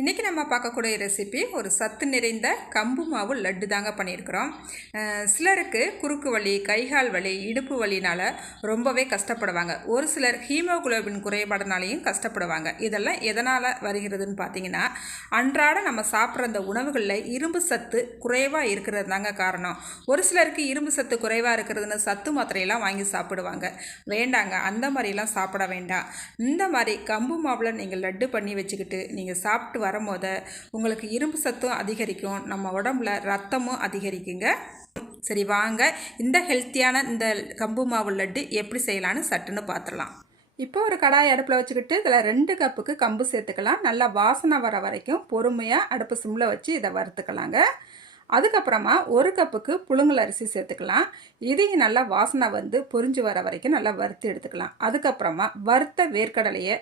இன்றைக்கி நம்ம பார்க்கக்கூடிய ரெசிபி ஒரு சத்து நிறைந்த கம்பு மாவு லட்டு தாங்க பண்ணியிருக்கிறோம். சிலருக்கு குறுக்கு வலி, கைகால் வலி, இடுப்பு வலினால் ரொம்பவே கஷ்டப்படுவாங்க. ஒரு சிலர் ஹீமோகுளோபின் குறைபாடுனாலையும் கஷ்டப்படுவாங்க. இதெல்லாம் எதனால் வருகிறதுன்னு பார்த்தீங்கன்னா, அன்றாட நம்ம சாப்பிட்ற அந்த உணவுகளில் இரும்பு சத்து குறைவாக இருக்கிறது தாங்க காரணம். ஒரு சிலருக்கு இரும்பு சத்து குறைவாக இருக்கிறதுன்னு சத்து மாத்திரையெல்லாம் வாங்கி சாப்பிடுவாங்க. வேண்டாங்க, அந்த மாதிரிலாம் சாப்பிட வேண்டாம். இந்த மாதிரி கம்பு மாவில் நீங்கள் லட்டு பண்ணி வச்சுக்கிட்டு நீங்கள் சாப்பிட்டு வரும்போது உங்களுக்கு இரும்பு சத்தும் அதிகரிக்கும், நம்ம உடம்புல ரத்தமும் அதிகரிக்குங்க. சரி வாங்க, இந்த ஹெல்த்தியான இந்த கம்பு மாவு லட்டு எப்படி செய்யலான்னு சட்டுன்னு பார்த்துடலாம். இப்போ ஒரு கடாய் அடுப்பில் வச்சுக்கிட்டு இதில் 2 கப்புக்கு கம்பு சேர்த்துக்கலாம். நல்லா வாசனை வர வரைக்கும் பொறுமையாக அடுப்பு சிம்மில் வச்சு இதை வறுத்துக்கலாங்க. அதுக்கப்புறமா 1 கப்புக்கு புழுங்கல் அரிசி சேர்த்துக்கலாம். இதையும் நல்லா வாசனை வந்து பொரிஞ்சு வர வரைக்கும் நல்லா வறுத்து எடுத்துக்கலாம். அதுக்கப்புறமா வறுத்த வேர்க்கடலையை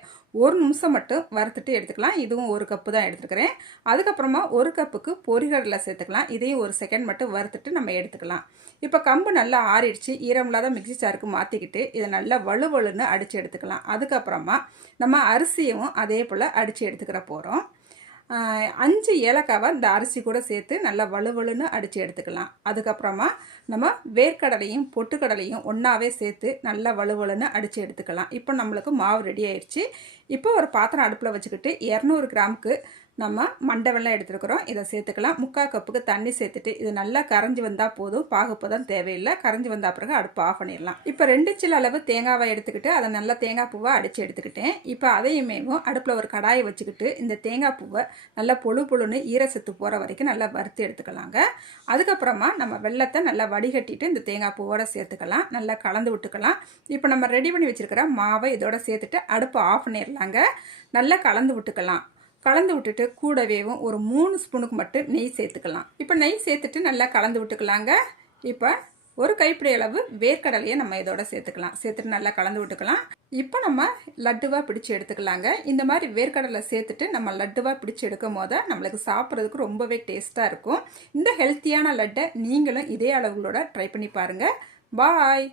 1 நிமிஷம் மட்டும் வறுத்துட்டு எடுத்துக்கலாம். இதுவும் 1 கப்பு தான் எடுத்துக்கிறேன். அதுக்கப்புறமா 1 கப்புக்கு பொரிகடலை சேர்த்துக்கலாம். இதையும் 1 செகண்ட் மட்டும் வறுத்துட்டு நம்ம எடுத்துக்கலாம். இப்போ கம்பு நல்லா ஆறிடுச்சு. ஈரமில்லாத மிக்சி ஜாருக்கு மாற்றிக்கிட்டு இதை நல்லா வலுவலுன்னு அடித்து எடுத்துக்கலாம். அதுக்கப்புறமா நம்ம அரிசியும் அதே போல் அடித்து எடுத்துக்கிற போகிறோம். 5 ஏலக்காவை இந்த அரிசி கூட சேர்த்து நல்லா வலுவலுன்னு அடித்து எடுத்துக்கலாம். அதுக்கப்புறமா நம்ம வேர்க்கடலையும் பொட்டுக்கடலையும் ஒன்றாவே சேர்த்து நல்லா வலுவலுன்னு அடித்து எடுத்துக்கலாம். இப்போ நம்மளுக்கு மாவு ரெடி ஆயிடுச்சு. இப்போ ஒரு பாத்திரம் அடுப்பில் வச்சுக்கிட்டு 200 கிராமுக்கு நம்ம மண்டை வெல்லம் எடுத்துருக்குறோம். இதை சேர்த்துக்கலாம். 3/4 கப்புக்கு தண்ணி சேர்த்துட்டு இது நல்லா கரைஞ்சி வந்தால் போதும். பாகுப்பதம் தேவையில்லை. கரைஞ்சி வந்த பிறகு அடுப்பு ஆஃப் பண்ணிடலாம். இப்போ 2 சில அளவு தேங்காவை எடுத்துக்கிட்டு அதை நல்லா தேங்காய் பூவை அடித்து எடுத்துக்கிட்டேன். இப்போ அதையுமே அடுப்பில் ஒரு கடாயை வச்சுக்கிட்டு இந்த தேங்காய் பூவை நல்லா பொழுன்னு ஈரசத்து போகிற வரைக்கும் நல்லா வறுத்து எடுத்துக்கலாங்க. அதுக்கப்புறமா நம்ம வெல்லத்தை நல்லா வடிகட்டிட்டு இந்த தேங்காய் பூவோட சேர்த்துக்கலாம். நல்லா கலந்து விட்டுக்கலாம். இப்போ நம்ம ரெடி பண்ணி வச்சுருக்கிற மாவை இதோட சேர்த்துட்டு அடுப்பு ஆஃப் பண்ணிடலாங்க. நல்லா கலந்து விட்டுக்கலாம். கலந்து விட்டுட்டு கூடவேவும் ஒரு 3 ஸ்பூனுக்கு மட்டும் நெய் சேர்த்துக்கலாம். இப்போ நெய் சேர்த்துட்டு நல்லா கலந்து விட்டுக்கலாங்க. இப்போ ஒரு கைப்பிடி அளவு வேர்க்கடலையை நம்ம இதோட சேர்த்துக்கலாம். சேர்த்துட்டு நல்லா கலந்து விட்டுக்கலாம். இப்போ நம்ம லட்டுவாக பிடிச்சி எடுத்துக்கலாங்க. இந்த மாதிரி வேர்க்கடலை சேர்த்துட்டு நம்ம லட்டுவாக பிடிச்சி எடுக்கும் போது நம்மளுக்கு சாப்பிட்றதுக்கு ரொம்பவே டேஸ்ட்டாக இருக்கும். இந்த ஹெல்த்தியான லட்டை நீங்களும் இதே அளவுகளோட ட்ரை பண்ணி பாருங்கள். பாய்.